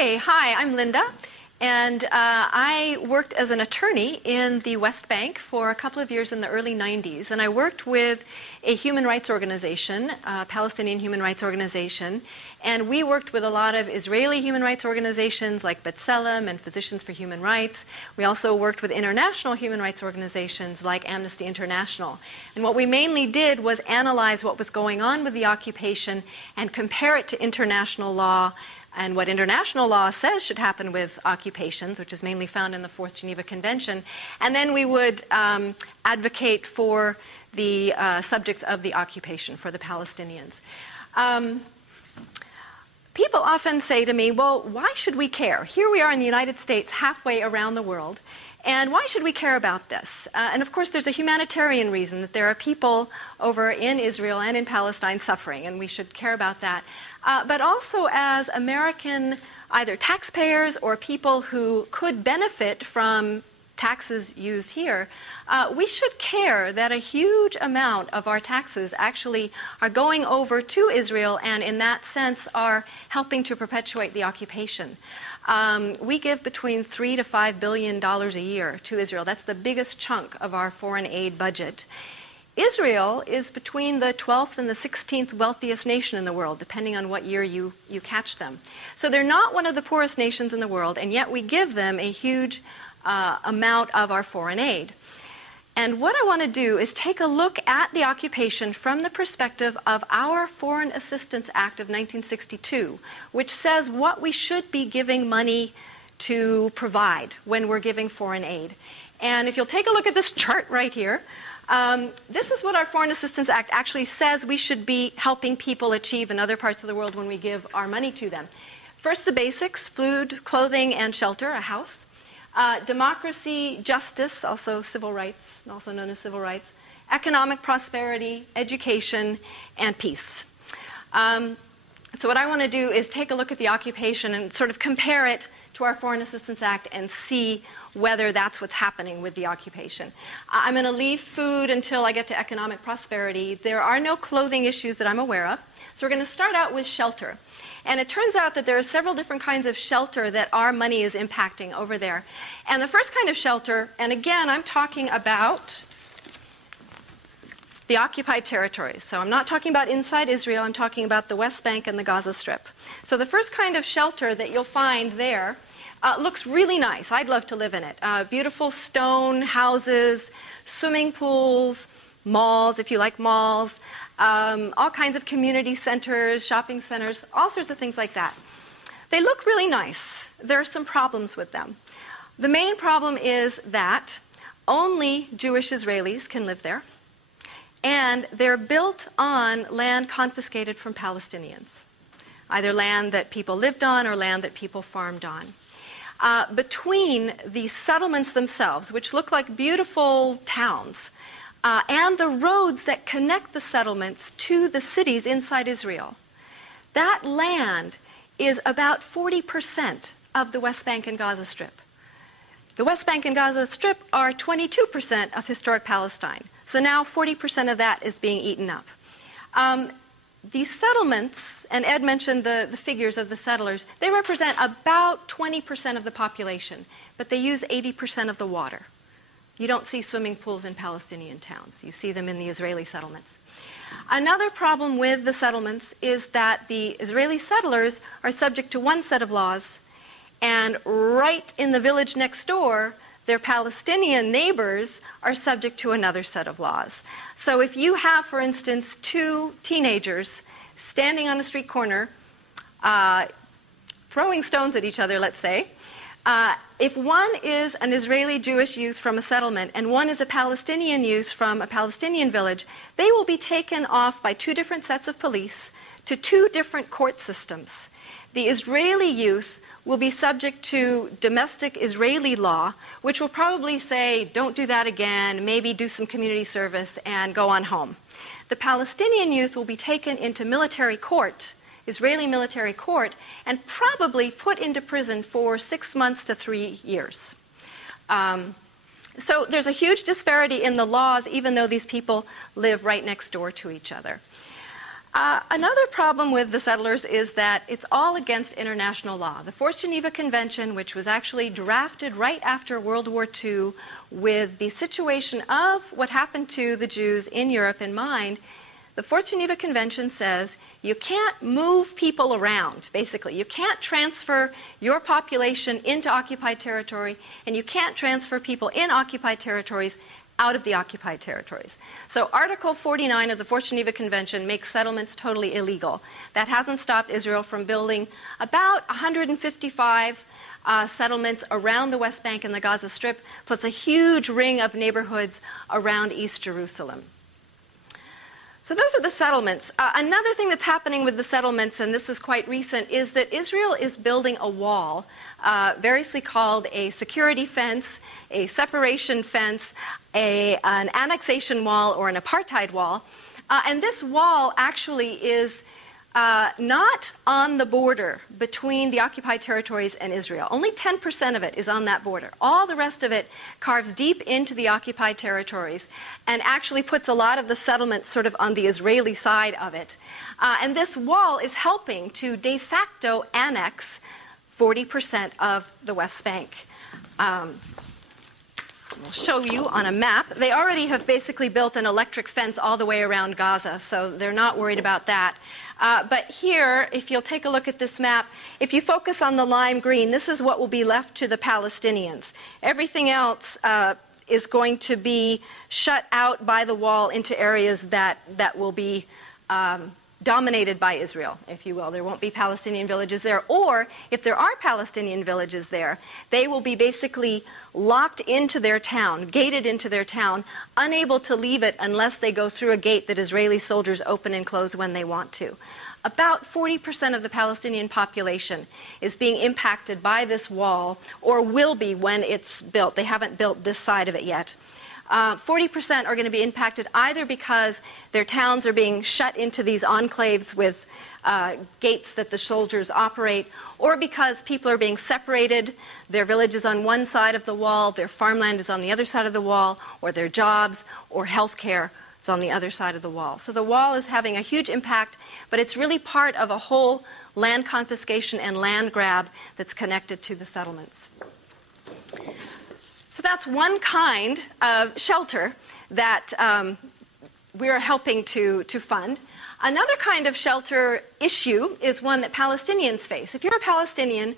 Hey, hi, I'm Linda, and I worked as an attorney in the West Bank for a couple of years in the early 90s, and I worked with a human rights organization, a Palestinian human rights organization, and we worked with a lot of Israeli human rights organizations like B'Tselem and Physicians for Human Rights. We also worked with international human rights organizations like Amnesty International. And what we mainly did was analyze what was going on with the occupation and compare it to international law and what international law says should happen with occupations, which is mainly found in the Fourth Geneva Convention. And then we would advocate for the subjects of the occupation, for the Palestinians. People often say to me, well, why should we care? Here we are in the United States, halfway around the world, and why should we care about this? And of course, there's a humanitarian reason that there are people over in Israel and in Palestine suffering, and we should care about that. But also as American either taxpayers or people who could benefit from taxes used here, we should care that a huge amount of our taxes actually are going over to Israel and in that sense are helping to perpetuate the occupation. We give between $3 to $5 billion a year to Israel. That's the biggest chunk of our foreign aid budget. Israel is between the 12th and the 16th wealthiest nation in the world, depending on what year you catch them. So they're not one of the poorest nations in the world, and yet we give them a huge amount of our foreign aid. And what I want to do is take a look at the occupation from the perspective of our Foreign Assistance Act of 1962, which says what we should be giving money to provide when we're giving foreign aid. And if you'll take a look at this chart right here, this is what our Foreign Assistance Act actually says we should be helping people achieve in other parts of the world when we give our money to them. First, the basics: food, clothing, and shelter, a house. Democracy, justice, also civil rights, also known as civil rights. Economic prosperity, education, and peace. So what I want to do is take a look at the occupation and sort of compare it to our Foreign Assistance Act and see whether that's what's happening with the occupation. I'm going to leave food until I get to economic prosperity. There are no clothing issues that I'm aware of. So we're going to start out with shelter. And it turns out that there are several different kinds of shelter that our money is impacting over there. And the first kind of shelter, and again, I'm talking about the occupied territories. So I'm not talking about inside Israel, I'm talking about the West Bank and the Gaza Strip. So the first kind of shelter that you'll find there looks really nice. I'd love to live in it. Beautiful stone houses, swimming pools, malls, if you like malls, all kinds of community centers, shopping centers, all sorts of things like that. They look really nice. There are some problems with them. The main problem is that only Jewish Israelis can live there, and they're built on land confiscated from Palestinians, either land that people lived on or land that people farmed on. Between the settlements themselves, which look like beautiful towns, and the roads that connect the settlements to the cities inside Israel, that land is about 40% of the West Bank and Gaza Strip. The West Bank and Gaza Strip are 22% of historic Palestine. So now 40% of that is being eaten up. These settlements, and Ed mentioned the figures of the settlers, they represent about 20% of the population, but they use 80% of the water. You don't see swimming pools in Palestinian towns. You see them in the Israeli settlements. Another problem with the settlements is that the Israeli settlers are subject to one set of laws, and right in the village next door, their Palestinian neighbors are subject to another set of laws. So if you have, for instance, two teenagers standing on a street corner, throwing stones at each other, let's say, if one is an Israeli Jewish youth from a settlement and one is a Palestinian youth from a Palestinian village, they will be taken off by two different sets of police to two different court systems. The Israeli youth will be subject to domestic Israeli law, which will probably say, don't do that again, maybe do some community service and go on home. The Palestinian youth will be taken into military court, Israeli military court, and probably put into prison for 6 months to 3 years. So there's a huge disparity in the laws, even though these people live right next door to each other. Another problem with the settlers is that it's all against international law. The Fourth Geneva Convention, which was actually drafted right after World War II with the situation of what happened to the Jews in Europe in mind, the Fourth Geneva Convention says you can't move people around, basically. You can't transfer your population into occupied territory, and you can't transfer people in occupied territories out of the occupied territories. So Article 49 of the Fourth Geneva Convention makes settlements totally illegal. That hasn't stopped Israel from building about 155 settlements around the West Bank and the Gaza Strip, plus a huge ring of neighborhoods around East Jerusalem. So those are the settlements. Another thing that's happening with the settlements, and this is quite recent, is that Israel is building a wall, variously called a security fence, a separation fence, an annexation wall, or an apartheid wall. And this wall actually is not on the border between the occupied territories and Israel. Only 10% of it is on that border. All the rest of it carves deep into the occupied territories and actually puts a lot of the settlements sort of on the Israeli side of it. And this wall is helping to de facto annex 40% of the West Bank. I'll show you on a map. They already have basically built an electric fence all the way around Gaza, so they're not worried about that. But here, if you'll take a look at this map, if you focus on the lime green, this is what will be left to the Palestinians. Everything else is going to be shut out by the wall into areas that will be dominated by Israel, if you will. There won't be Palestinian villages there. Or, if there are Palestinian villages there, they will be basically locked into their town, gated into their town, unable to leave it unless they go through a gate that Israeli soldiers open and close when they want to. About 40% of the Palestinian population is being impacted by this wall, or will be when it's built. They haven't built this side of it yet. 40% are going to be impacted either because their towns are being shut into these enclaves with gates that the soldiers operate, or because people are being separated. Their village is on one side of the wall, their farmland is on the other side of the wall, or their jobs or health care is on the other side of the wall. So the wall is having a huge impact, but it's really part of a whole land confiscation and land grab that's connected to the settlements. So that's one kind of shelter that we're helping to fund. Another kind of shelter issue is one that Palestinians face. If you're a Palestinian,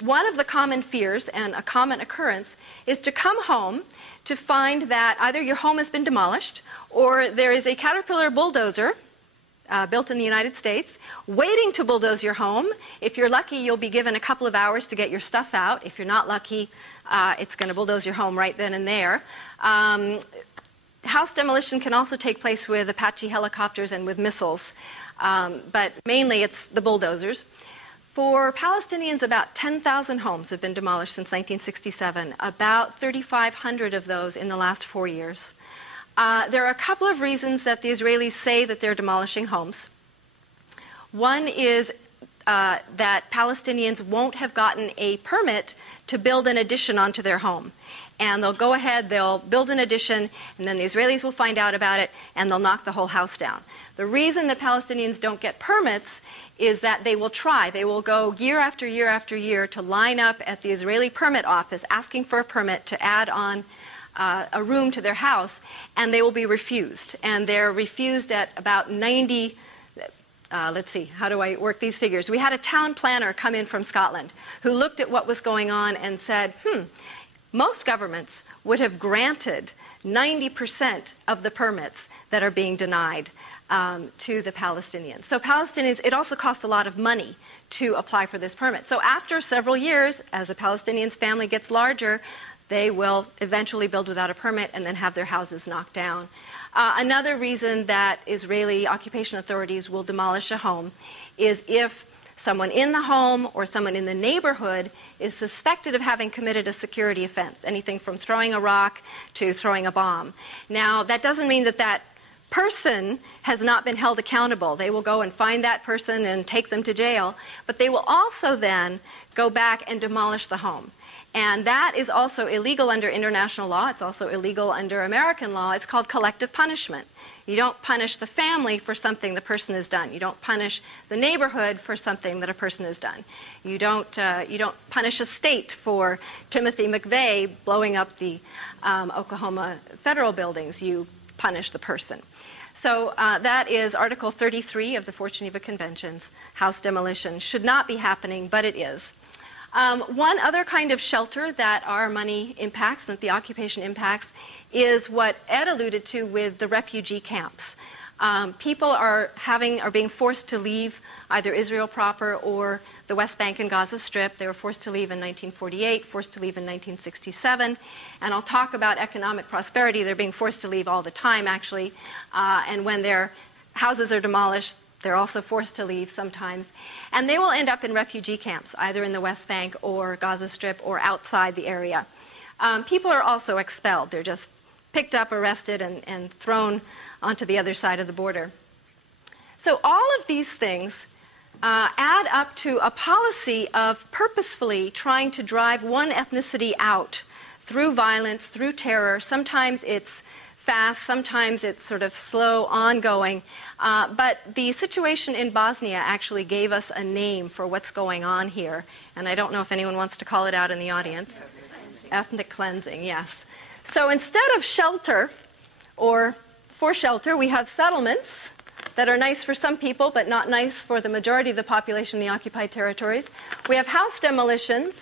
one of the common fears and a common occurrence is to come home to find that either your home has been demolished or there is a Caterpillar bulldozer built in the United States waiting to bulldoze your home. If you're lucky, you'll be given a couple of hours to get your stuff out. If you're not lucky, it's going to bulldoze your home right then and there. House demolition can also take place with Apache helicopters and with missiles, but mainly it's the bulldozers. For Palestinians, about 10,000 homes have been demolished since 1967, about 3,500 of those in the last 4 years. There are a couple of reasons that the Israelis say that they're demolishing homes. One is that Palestinians won't have gotten a permit to build an addition onto their home. And they'll go ahead, they'll build an addition, and then the Israelis will find out about it, and they'll knock the whole house down. The reason that Palestinians don't get permits is that they will try. They will go year after year after year to line up at the Israeli permit office asking for a permit to add on a room to their house, and they will be refused. And they're refused at about 90... let's see, how do I work these figures? We had a town planner come in from Scotland who looked at what was going on and said, most governments would have granted 90% of the permits that are being denied to the Palestinians. So Palestinians, it also costs a lot of money to apply for this permit. So after several years, as a Palestinian's family gets larger, they will eventually build without a permit and then have their houses knocked down. Another reason that Israeli occupation authorities will demolish a home is if someone in the home or someone in the neighborhood is suspected of having committed a security offense, anything from throwing a rock to throwing a bomb. Now, that doesn't mean that that person has not been held accountable. They will go and find that person and take them to jail, but they will also then go back and demolish the home. And that is also illegal under international law. It's also illegal under American law. It's called collective punishment. You don't punish the family for something the person has done. You don't punish the neighborhood for something that a person has done. You don't punish a state for Timothy McVeigh blowing up the Oklahoma federal buildings. You punish the person. So that is Article 33 of the Fort Geneva Conventions. House demolition should not be happening, but it is. One other kind of shelter that our money impacts, that the occupation impacts, is what Ed alluded to with the refugee camps. People are being forced to leave either Israel proper or the West Bank and Gaza Strip. They were forced to leave in 1948, forced to leave in 1967. And I'll talk about economic prosperity. They're being forced to leave all the time, actually. And when their houses are demolished, they're also forced to leave sometimes. And they will end up in refugee camps, either in the West Bank or Gaza Strip or outside the area. People are also expelled. They're just picked up, arrested, and thrown onto the other side of the border. So all of these things add up to a policy of purposefully trying to drive one ethnicity out through violence, through terror. Sometimes it's fast, sometimes it's sort of slow, ongoing. But the situation in Bosnia actually gave us a name for what's going on here. And I don't know if anyone wants to call it out in the audience. Ethnic cleansing, yes. So instead of shelter, or for shelter, we have settlements that are nice for some people, but not nice for the majority of the population in the occupied territories. We have house demolitions.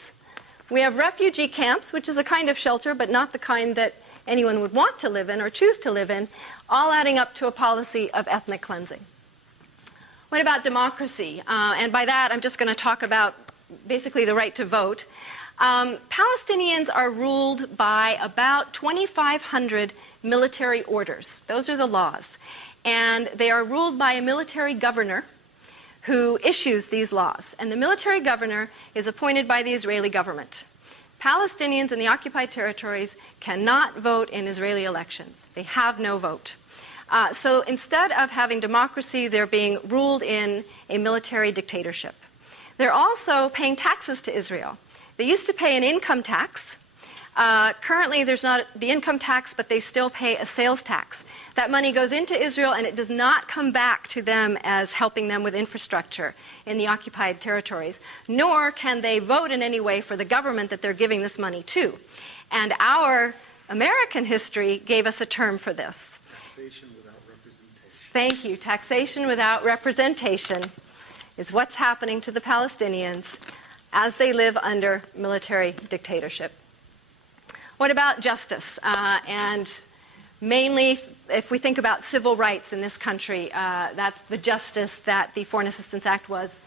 We have refugee camps, which is a kind of shelter, but not the kind that anyone would want to live in or choose to live in, all adding up to a policy of ethnic cleansing. What about democracy? And by that, I'm just going to talk about basically the right to vote. Palestinians are ruled by about 2,500 military orders. Those are the laws. And they are ruled by a military governor who issues these laws. And the military governor is appointed by the Israeli government. Palestinians in the occupied territories cannot vote in Israeli elections. They have no vote. So instead of having democracy, they're being ruled in a military dictatorship. They're also paying taxes to Israel. They used to pay an income tax. Currently, there's not the income tax, but they still pay a sales tax. That money goes into Israel, and it does not come back to them as helping them with infrastructure in the occupied territories, nor can they vote in any way for the government that they're giving this money to. And our American history gave us a term for this. Taxation without representation. Thank you. Taxation without representation is what's happening to the Palestinians as they live under military dictatorship. What about justice? And mainly, if we think about civil rights in this country, that's the justice that the Foreign Assistance Act was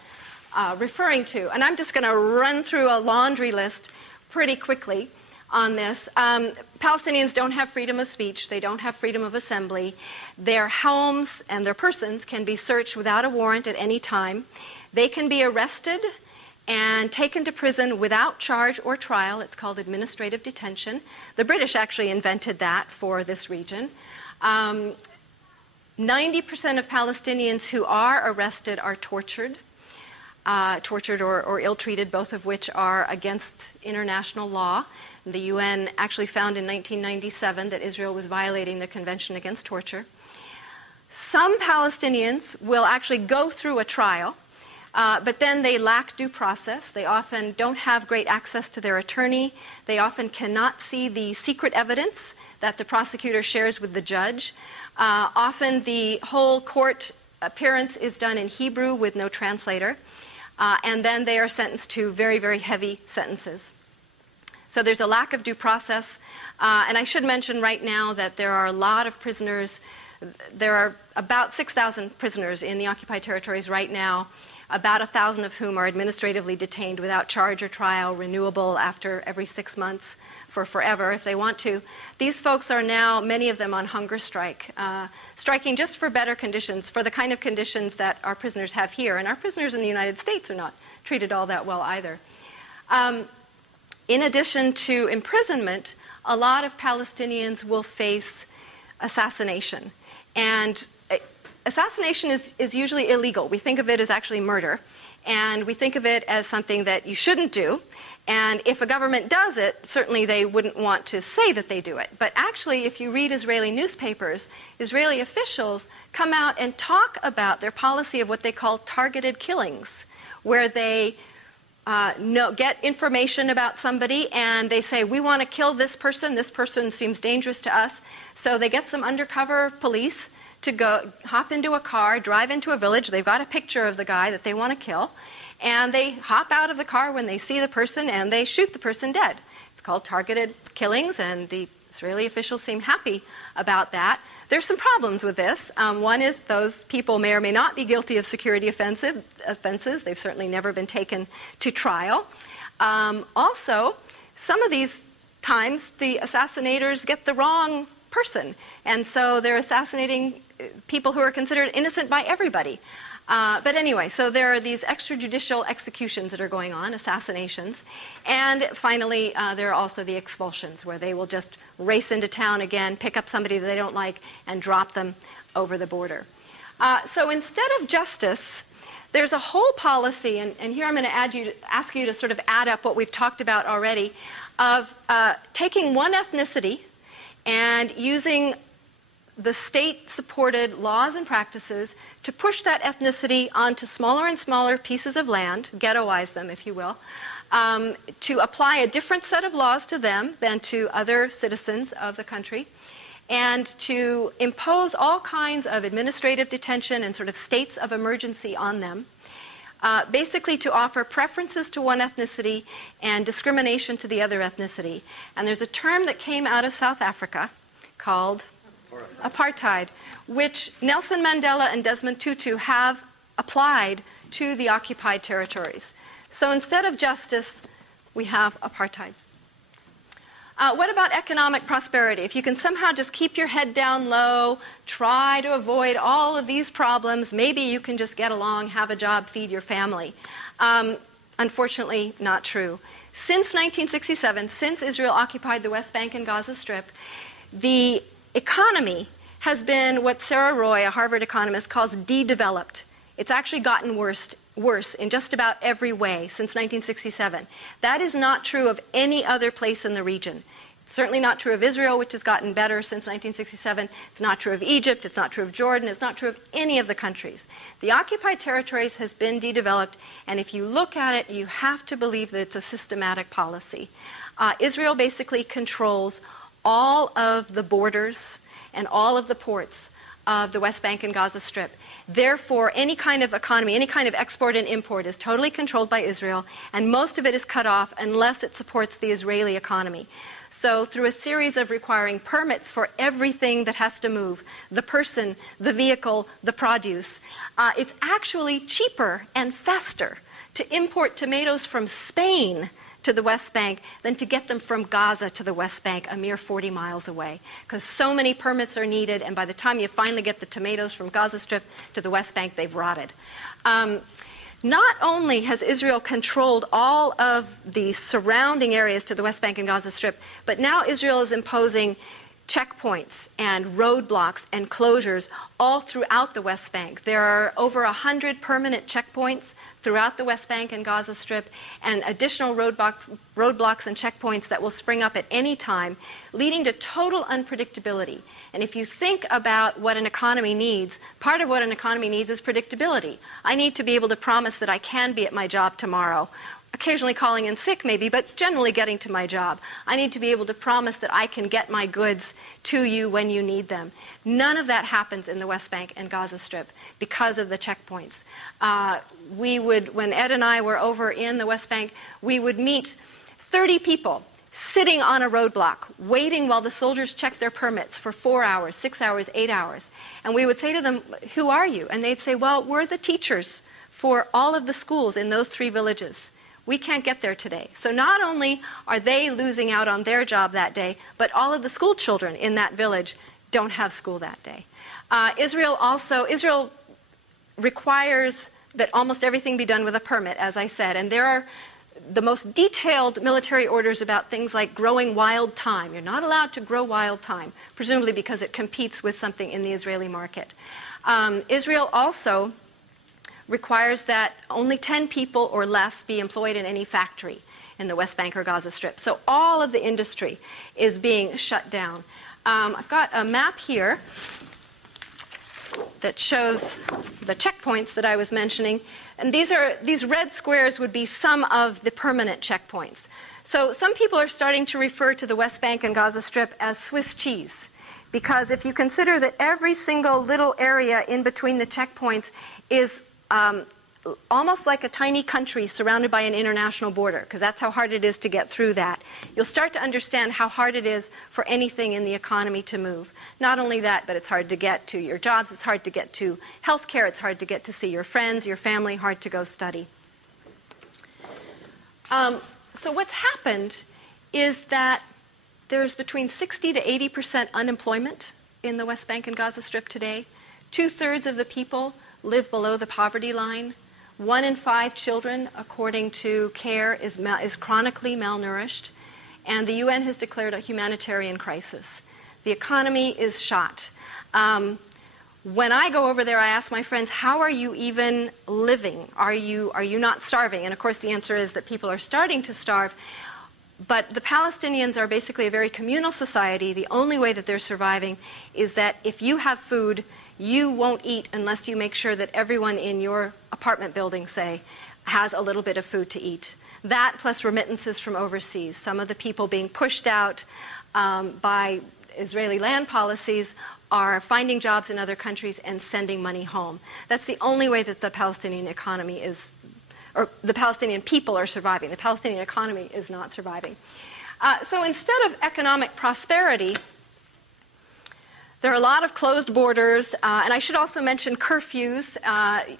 referring to. And I'm just going to run through a laundry list pretty quickly on this. Palestinians don't have freedom of speech. They don't have freedom of assembly. Their homes and their persons can be searched without a warrant at any time. They can be arrested and taken to prison without charge or trial. It's called administrative detention. The British actually invented that for this region. 90% of Palestinians who are arrested are tortured or ill-treated, both of which are against international law. The UN actually found in 1997 that Israel was violating the Convention Against Torture. Some Palestinians will actually go through a trial, but then they lack due process. They often don't have great access to their attorney. They often cannot see the secret evidence that the prosecutor shares with the judge. Often the whole court appearance is done in Hebrew with no translator. And then they are sentenced to very, very heavy sentences. So there's a lack of due process. And I should mention right now that there are a lot of prisoners. There are about 6,000 prisoners in the occupied territories right now, about 1,000 of whom are administratively detained without charge or trial, renewable after every 6 months for forever if they want to. These folks are now, many of them, on hunger strike, striking just for better conditions, for the kind of conditions that our prisoners have here. And our prisoners in the United States are not treated all that well either. In addition to imprisonment, a lot of Palestinians will face assassination. And assassination is usually illegal. We think of it as actually murder, and we think of it as something that you shouldn't do. And if a government does it, certainly they wouldn't want to say that they do it. But actually, if you read Israeli newspapers, Israeli officials come out and talk about their policy of what they call targeted killings, where they get information about somebody and they say, we want to kill this person seems dangerous to us. So they get some undercover police to go hop into a car, drive into a village. They've got a picture of the guy that they want to kill. And they hop out of the car when they see the person and they shoot the person dead. It's called targeted killings, and the Israeli officials seem happy about that. There's some problems with this. One is those people may or may not be guilty of security offenses. They've certainly never been taken to trial. Also, some of these times the assassinators get the wrong person, and so they're assassinating people who are considered innocent by everybody. But anyway, so there are these extrajudicial executions that are going on, assassinations. And finally, there are also the expulsions, where they will just race into town again, pick up somebody that they don't like, and drop them over the border. So instead of justice, there's a whole policy, and here I'm going to ask you to sort of add up what we've talked about already, of taking one ethnicity and using the state-supported laws and practices to push that ethnicity onto smaller and smaller pieces of land, ghettoize them, if you will, to apply a different set of laws to them than to other citizens of the country, and to impose all kinds of administrative detention and sort of states of emergency on them, basically to offer preferences to one ethnicity and discrimination to the other ethnicity. And there's a term that came out of South Africa called apartheid, which Nelson Mandela and Desmond Tutu have applied to the occupied territories. So instead of justice, we have apartheid. What about economic prosperity? If you can somehow just keep your head down low, try to avoid all of these problems, maybe you can just get along, have a job, feed your family. Unfortunately, not true. Since 1967, since Israel occupied the West Bank and Gaza Strip, the economy has been what Sarah Roy, a Harvard economist, calls de-developed. It's actually gotten worse in just about every way since 1967. That is not true of any other place in the region. It's certainly not true of Israel, which has gotten better since 1967. It's not true of Egypt. It's not true of Jordan. It's not true of any of the countries. The occupied territories has been de-developed, and if you look at it, you have to believe that it's a systematic policy. Israel basically controls all of the borders and all of the ports of the West Bank and Gaza Strip. Therefore, any kind of economy, any kind of export and import is totally controlled by Israel, and most of it is cut off unless it supports the Israeli economy. So through a series of requiring permits for everything that has to move, the person, the vehicle, the produce, it's actually cheaper and faster to import tomatoes from Spain to the West Bank than to get them from Gaza to the West Bank, a mere 40 miles away, because so many permits are needed, and by the time you finally get the tomatoes from Gaza Strip to the West Bank, they've rotted. Not only has Israel controlled all of the surrounding areas to the West Bank and Gaza Strip, but now Israel is imposing checkpoints and roadblocks and closures all throughout the West Bank. There are over 100 permanent checkpoints throughout the West Bank and Gaza Strip, and additional roadblocks and checkpoints that will spring up at any time, leading to total unpredictability. And if you think about what an economy needs, part of what an economy needs is predictability. I need to be able to promise that I can be at my job tomorrow, occasionally calling in sick maybe, but generally getting to my job. I need to be able to promise that I can get my goods to you when you need them. None of that happens in the West Bank and Gaza Strip because of the checkpoints. When Ed and I were over in the West Bank, we would meet 30 people sitting on a roadblock, waiting while the soldiers checked their permits for 4 hours, 6 hours, 8 hours. And we would say to them, "Who are you?" And they'd say, "Well, we're the teachers for all of the schools in those 3 villages. We can't get there today." So not only are they losing out on their job that day, but all of the school children in that village don't have school that day. Israel requires that almost everything be done with a permit, as I said, and there are the most detailed military orders about things like growing wild thyme. You're not allowed to grow wild thyme, presumably because it competes with something in the Israeli market. Israel also requires that only 10 people or less be employed in any factory in the West Bank or Gaza Strip. So all of the industry is being shut down. I've got a map here that shows the checkpoints that I was mentioning. And these red squares would be some of the permanent checkpoints. So some people are starting to refer to the West Bank and Gaza Strip as Swiss cheese, because if you consider that every single little area in between the checkpoints is almost like a tiny country surrounded by an international border, because that's how hard it is to get through that, you'll start to understand how hard it is for anything in the economy to move. Not only that, but it's hard to get to your jobs, it's hard to get to health care, it's hard to get to see your friends, your family, hard to go study. So what's happened is that there's between 60 to 80% unemployment in the West Bank and Gaza Strip today. 2/3 of the people live below the poverty line. 1 in 5 children, according to CARE, is chronically malnourished. And the UN has declared a humanitarian crisis. The economy is shot. When I go over there, I ask my friends, how are you even living? Are you not starving? And of course the answer is that people are starting to starve. But the Palestinians are basically a very communal society. The only way that they're surviving is that if you have food, you won't eat unless you make sure that everyone in your apartment building, say, has a little bit of food to eat. That plus remittances from overseas. Some of the people being pushed out by Israeli land policies are finding jobs in other countries and sending money home. That's the only way that the Palestinian economy is, or the Palestinian people are surviving. The Palestinian economy is not surviving. So instead of economic prosperity, there are a lot of closed borders, and I should also mention curfews.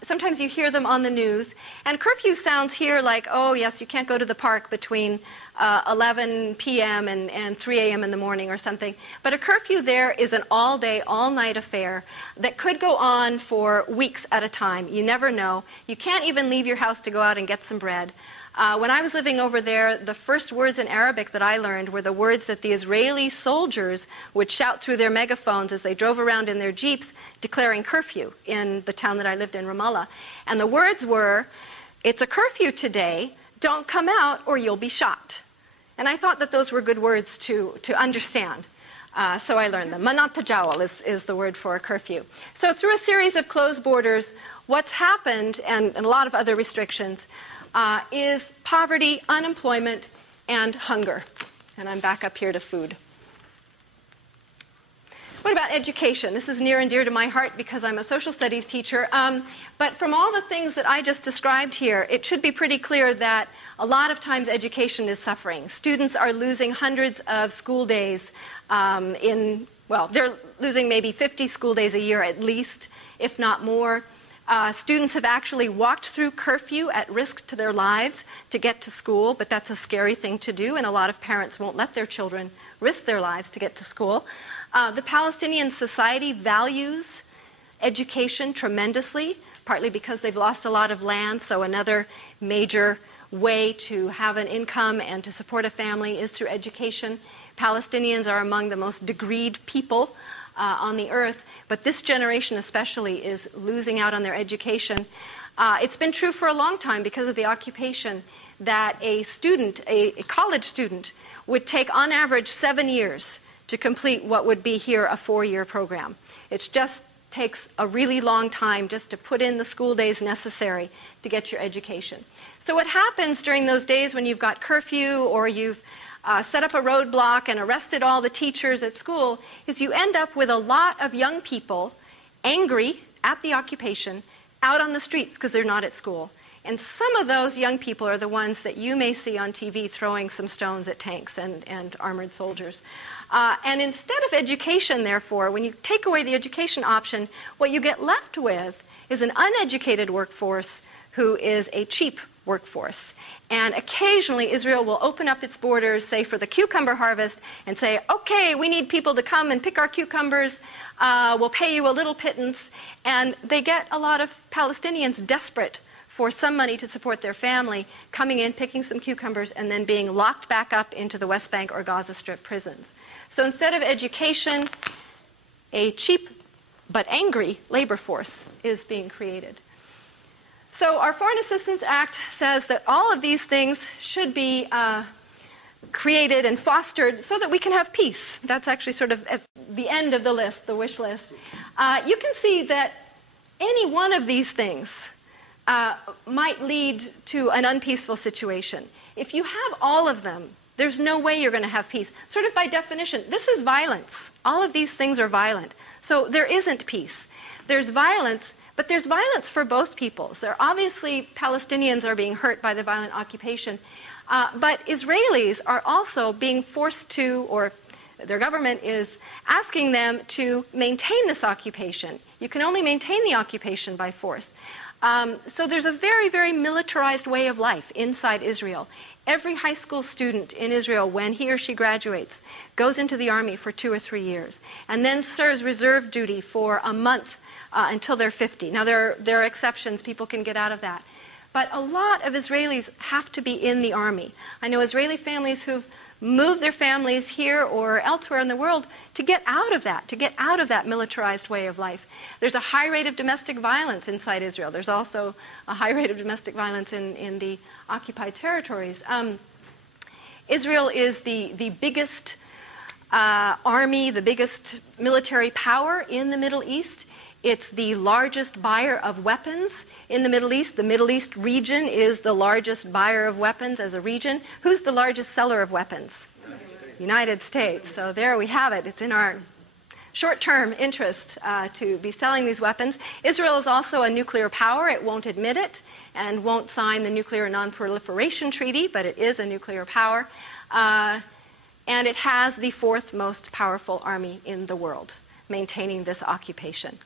Sometimes you hear them on the news, and curfew sounds here like, oh yes, you can't go to the park between 11 p.m. and 3 a.m. in the morning or something. But a curfew there is an all-day, all-night affair that could go on for weeks at a time. You never know. You can't even leave your house to go out and get some bread. When I was living over there, the first words in Arabic that I learned were the words that the Israeli soldiers would shout through their megaphones as they drove around in their jeeps declaring curfew in the town that I lived in, Ramallah. And the words were, "It's a curfew today, don't come out or you'll be shot." And I thought that those were good words to understand. So I learned them. Manat tajawal is the word for a curfew. So through a series of closed borders, what's happened, and a lot of other restrictions, is poverty, unemployment, and hunger. And I'm back up here to food. What about education? This is near and dear to my heart because I'm a social studies teacher. But from all the things that I just described here, it should be pretty clear that a lot of times education is suffering. Students are losing hundreds of school days they're losing maybe 50 school days a year at least, if not more. Students have actually walked through curfew at risk to their lives to get to school, but that's a scary thing to do, and a lot of parents won't let their children risk their lives to get to school. The Palestinian society values education tremendously, partly because they've lost a lot of land, so another major way to have an income and to support a family is through education. Palestinians are among the most degreed people on the earth, but this generation especially is losing out on their education. It's been true for a long time because of the occupation that a college student, would take on average 7 years to complete what would be here a 4-year program. It just takes a really long time just to put in the school days necessary to get your education. So what happens during those days when you've got curfew or you've set up a roadblock and arrested all the teachers at school is you end up with a lot of young people angry at the occupation out on the streets because they're not at school. And some of those young people are the ones that you may see on TV throwing some stones at tanks and armored soldiers. And instead of education, therefore, when you take away the education option, what you get left with is an uneducated workforce who is a cheap workforce. And occasionally Israel will open up its borders, say for the cucumber harvest, and say, okay, we need people to come and pick our cucumbers, we'll pay you a little pittance. And they get a lot of Palestinians desperate for some money to support their family, coming in, picking some cucumbers, and then being locked back up into the West Bank or Gaza Strip prisons. So instead of education, a cheap but angry labor force is being created. So our Foreign Assistance Act says that all of these things should be created and fostered so that we can have peace. That's actually sort of at the end of the list, the wish list. You can see that any one of these things might lead to an unpeaceful situation. If you have all of them, there's no way you're going to have peace. Sort of by definition, this is violence. All of these things are violent. So there isn't peace. There's violence, but there's violence for both peoples. Obviously, Palestinians are being hurt by the violent occupation, but Israelis are also being forced to, or their government is asking them to maintain this occupation. You can only maintain the occupation by force. So there's a very, very militarized way of life inside Israel. Every high school student in Israel, when he or she graduates, goes into the army for 2 or 3 years, and then serves reserve duty for a month until they're 50. Now, there are exceptions. People can get out of that. But a lot of Israelis have to be in the army. I know Israeli families who've moved their families here or elsewhere in the world to get out of that militarized way of life. There's a high rate of domestic violence inside Israel. There's also a high rate of domestic violence in the occupied territories. Israel is the biggest army, the biggest military power in the Middle East. It's the largest buyer of weapons in the Middle East. The Middle East region is the largest buyer of weapons as a region. Who's the largest seller of weapons? United States. So there we have it. It's in our short-term interest to be selling these weapons. Israel is also a nuclear power. It won't admit it and won't sign the Nuclear Non-Proliferation Treaty, but it is a nuclear power. And it has the 4th most powerful army in the world, maintaining this occupation.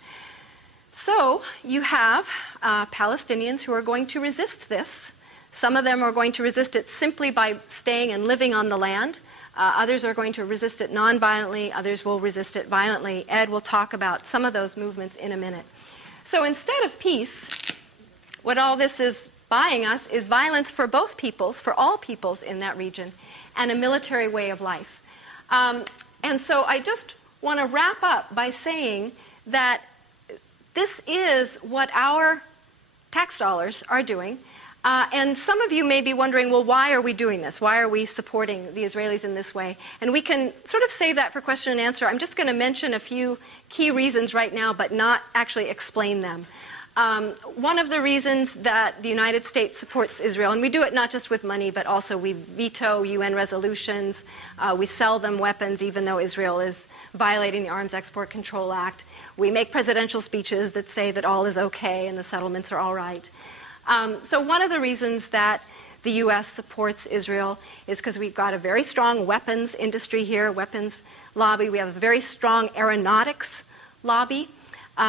So you have Palestinians who are going to resist this. Some of them are going to resist it simply by staying and living on the land. Others are going to resist it non-violently. Others will resist it violently. Ed will talk about some of those movements in a minute. So instead of peace, what all this is buying us is violence for both peoples, for all peoples in that region, and a military way of life. And so I just want to wrap up by saying that this is what our tax dollars are doing. And some of you may be wondering, well, why are we doing this? Why are we supporting the Israelis in this way? And we can sort of save that for question and answer. I'm just going to mention a few key reasons right now, but not actually explain them. One of the reasons that the United States supports Israel, and we do it not just with money, but also we veto UN resolutions, we sell them weapons even though Israel is violating the Arms Export Control Act. We make presidential speeches that say that all is okay and the settlements are all right. So one of the reasons that the U.S. supports Israel is because we've got a very strong weapons industry here, weapons lobby. We have a very strong aeronautics lobby.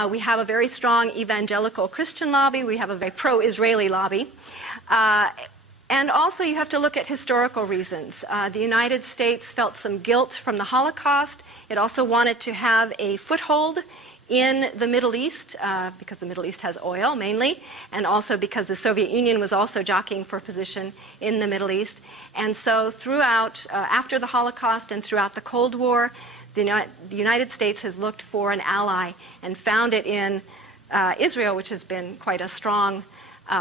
We have a very strong evangelical Christian lobby. We have a very pro-Israeli lobby. And also you have to look at historical reasons. The United States felt some guilt from the Holocaust. It also wanted to have a foothold in the Middle East, because the Middle East has oil mainly, and also because the Soviet Union was also jockeying for position in the Middle East. And so throughout, after the Holocaust and throughout the Cold War, the United States has looked for an ally and found it in Israel, which has been quite a strong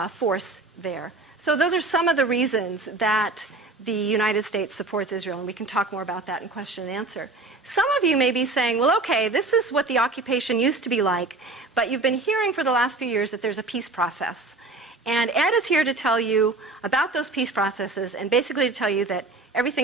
force there. So those are some of the reasons that the United States supports Israel, and we can talk more about that in question and answer. Some of you may be saying, well, okay, this is what the occupation used to be like, but you've been hearing for the last few years that there's a peace process. And Ed is here to tell you about those peace processes and basically to tell you that everything